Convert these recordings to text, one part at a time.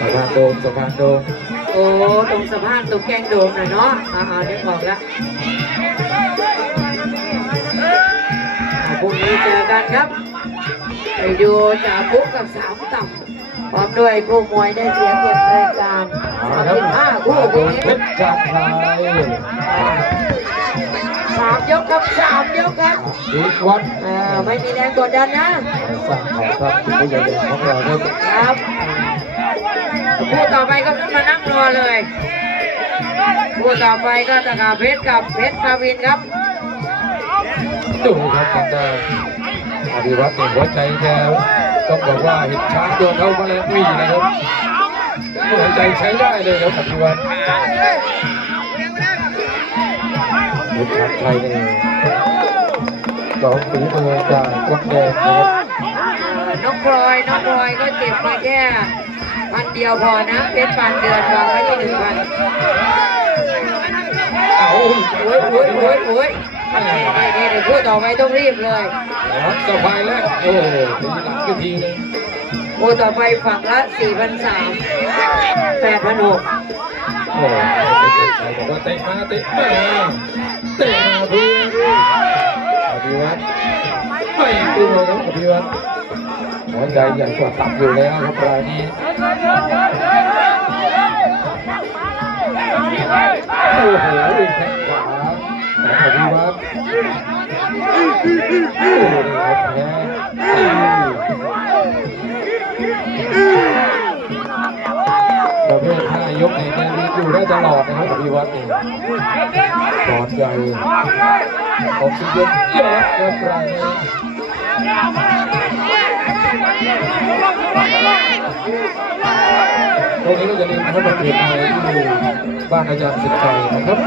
สะพานโดมสะพานโดมโอ้ตรงสะพานตรงแกงโดมหน่อยเนาะอ่าๆเดี๋ยวบอกแล้วพรุ่งนี้เจอกันครับไปดูจ่าปุ๊กกับสามต่ำพร้อมด้วยคู่มวยได้เสียเปรียบรายการสามสิบห้าคู่ดคู่นนี้เพชรจากไทยสามยกครับสามยกครับดีวัดเออไม่มีแรงกดดันนะสางของครับคุณผู้ใหญ่ของเราครับครับ คู่ต่อไปก็ขึ้นมานั่งรอเลยคู่ต่อไปก็ตะกาเพชรกับเพชรกาวินครับดูครับทางด้านอภิวัตรเนี่ยหัวใจแกต้องบอกว่าเห็นช้างโดนเข้ามาแล้ววี่นะครับหัวใจใช้ได้เลยครับอภิวัตรเพชรจากไทยเนี่ยสองฝีมือจากวัดแดงนะครับน้องพลอยน้องพลอยก็เจ็บมาแค่ พันเดียวพอนะเพชรปันเดือนวางไว้ที่หนึ่งพันเอาโอ้ยโอ้ยโอ้ยโอ้ยนี่นี่นี่เดี๋ยวพูดต่อไปต้องรีบเลยรับสบายแล้วโอ้โหตีหลังไปทีนึงคู่ต่อไปฝั่งละสี่พันสามแปดพันหกโอ้โหใครบอกว่าเตะมาเตะมาเตะมาเพื่อนอภิวัตรไม่กลัวครับอภิวัตรหัวใจใหญ่กว่าตับอยู่แล้วครับรายนี้ โอ้โหแข้งขวาของอภิวัตรโอ้โหครับแพ้ประเภทห้ายกเนี่ยยังมีอยู่ได้ตลอดนะครับอภิวัตรเองปอดใหญ่ออกซิเจนเยอะครับรายนี้ ตรงนี้ก็จะเรียนเข้ามาเปลี่ยนไที่บ้านอาจารย์สิทธิ์ชัยนะครับ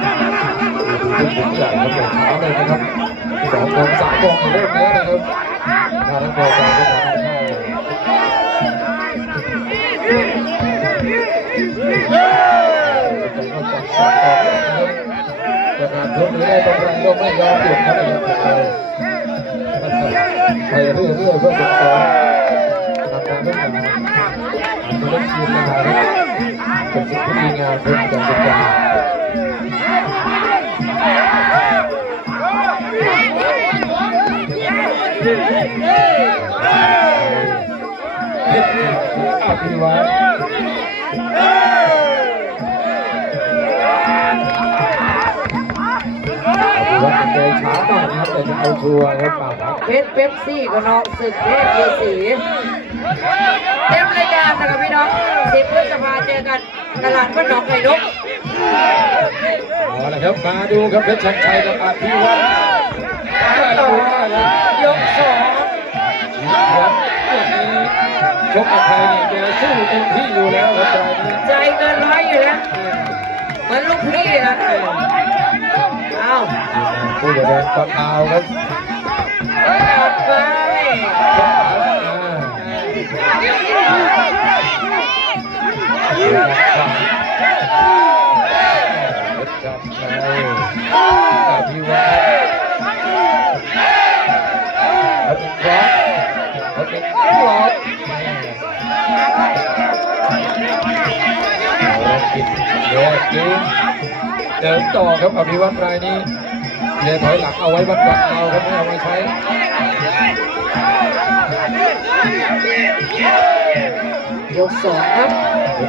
ดูที่ใหญ่ครับเช้าเลยนะครับสองโมงสามโมงในเริ่มแล้วนะครับทางนักบอลการก็ทำได้ประกาศทุกนี้ได้กำลังก็ไม่ยอมหยุดครับไปเรื่อยๆเพื่อเป็นการทำการเล่นงาน มาเล่นทีมนะครับเป็นสิ่งที่ดีงามเป็นการเป็นการเพชรอภิวัตวัดใจช้ามากนะครับแต่จะเอาชัวร์ครับป่าครับเพชรเป๊ปซี่กับน้องศึกเทพฤาษี เต็มรายการนะครับพี่น้องสิบพฤษภาเจอกันตลาดบ้านหนองไผ่นกเอาละครับมาดูครับเพชรชัยชัยกับอภิวัตรได้ดูได้แล้วยกสองครับวันนี้ชกกับใครนี่แกสู้เต็มที่อยู่แล้วครับรายนี้ใจเกินร้อยอยู่แล้วเหมือนลูกพี่นะเอาผู้บริหารปักเอาครับ กินแยกกินเดินต่อครับอภิวัตรรายนี้เลียถอยหลังเอาไว้บัดบัดเอาครับไม่เอามาใช้ยกสองครับ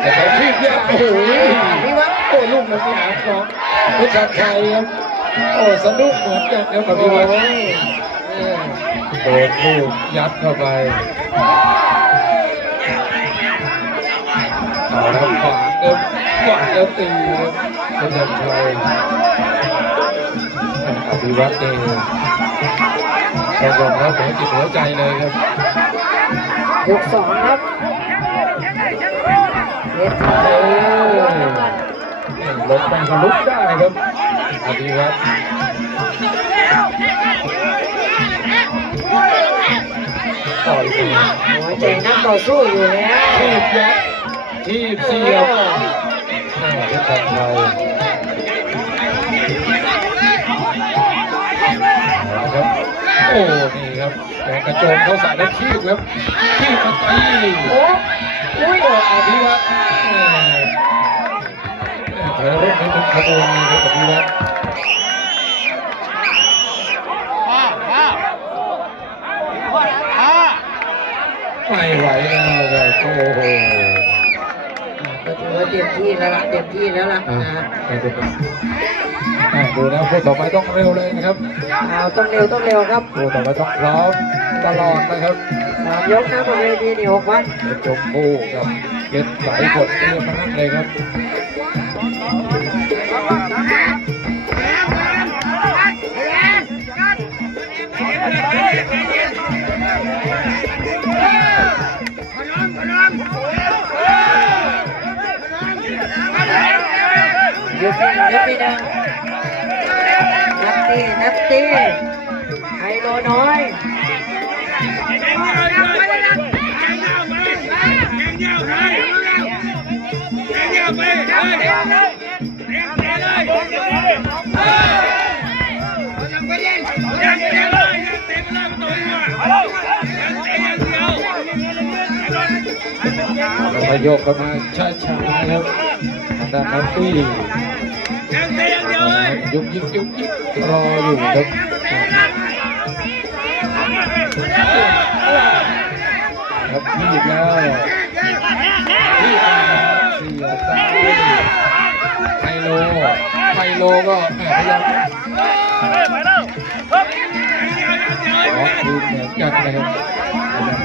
แต่เขาชีพยากโอ้โหพี่วัดโอ้ลูกมันมีอาของพุทธชัยครับโอ้สนุกเหมือนกันครับอภิวัตรโดนลูกยัดเข้าไปเอาแล้วขวางเดิ มขวางแล้วตีครับเป็นยันชัยอภิวัตรนี่ต้องบอกว่าหัวจิตหัวใจเลยครับยกสองครับเพชรชัยยกน้ำมันลงไปก็ลุกได้ครับอภิวัตรต่อยตีหัวใจนักต่อสู้อยู่แล้วทีบยัดทีบเสียบแม่เพ ชรชัยเอาละครับโอ้นี่ครับแกกระโจนเขาสาดได้ขี้ครับขี้มาตีโอ้อุ้ยโอ้อภิวัตเธอเรื่นนี้เป็นขบวนนี้ครับอภิวัต ว่าเต็มที่แล้วล่ะเต็มที่แล้วล่ะอะนะไม่เป็นไรอะดูแล้วคู่ต่อไปต้องเร็วเลยนะครับเอาต้องเร็วต้องเร็วครับคู่ต่อไปต้องพร้อมตลอดนะครับสามยกนะบนเวทีนี่หกวันเพชรชมพู่กับเพชรสายฝนเรียกมานั่นเลยครับ ยกที่หนึ่งยกที่หนึ่งนับตีนับตีไฮโลน้อยเราไปโยกกันมาช้าๆนะครับ ทางด้านนัตตี้ยุกยิกยุกยิกรออยู่ครับครับทีบแล้วทีบแล้วเสียซ้ายไฮโลไฮโลก็แหมพยายามขอคืนเหมือนกันนะครับ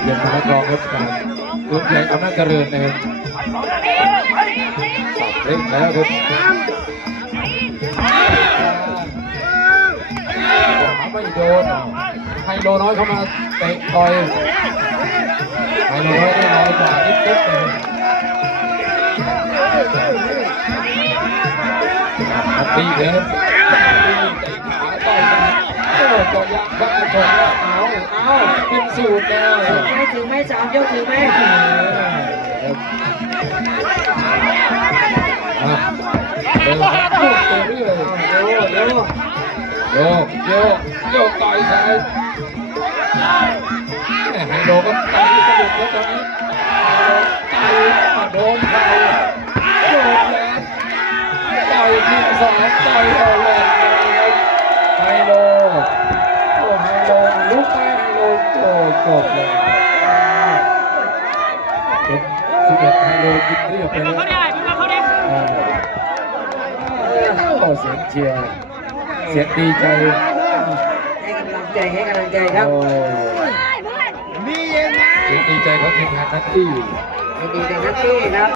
ย็นมาแล้วกองครับการรถใหญ่อำนาจเจริญนะครับ สับเล่นแล้วครับไม่โดนไฮโลน้อยเข้ามาเตะต่อยไฮโลน้อยได้น้อยกว่านิดนิดเลยตีเดินเตะขาต่อยกันโอ้ก็ยังบ้าจนแล้วเอาเอาเป็นสูตรแล้วไม่ถึงไหมสามยกถึงไหม โยกโยกโยกต่อยซ้ายแหมไฮโลก็ตายสะดุดแล้วตอนนี้ต่อยโดนเข่าโยกแรงต่อยทีสองต่อยเอาแรงไฮโลโอ้ไฮโลลุกไปไฮโลโอ้จบเลยเป็นสิบเอ็ดไฮโลกินเรียบไปแล้วอ่าได้โอ้เสียงเชียร์ เสียงดีใจให้กำลังใจให้กำลังใจครับโอ้เสียงดีใจของทีมงานนัตตี้ ยินดีกับนักตี้ครับ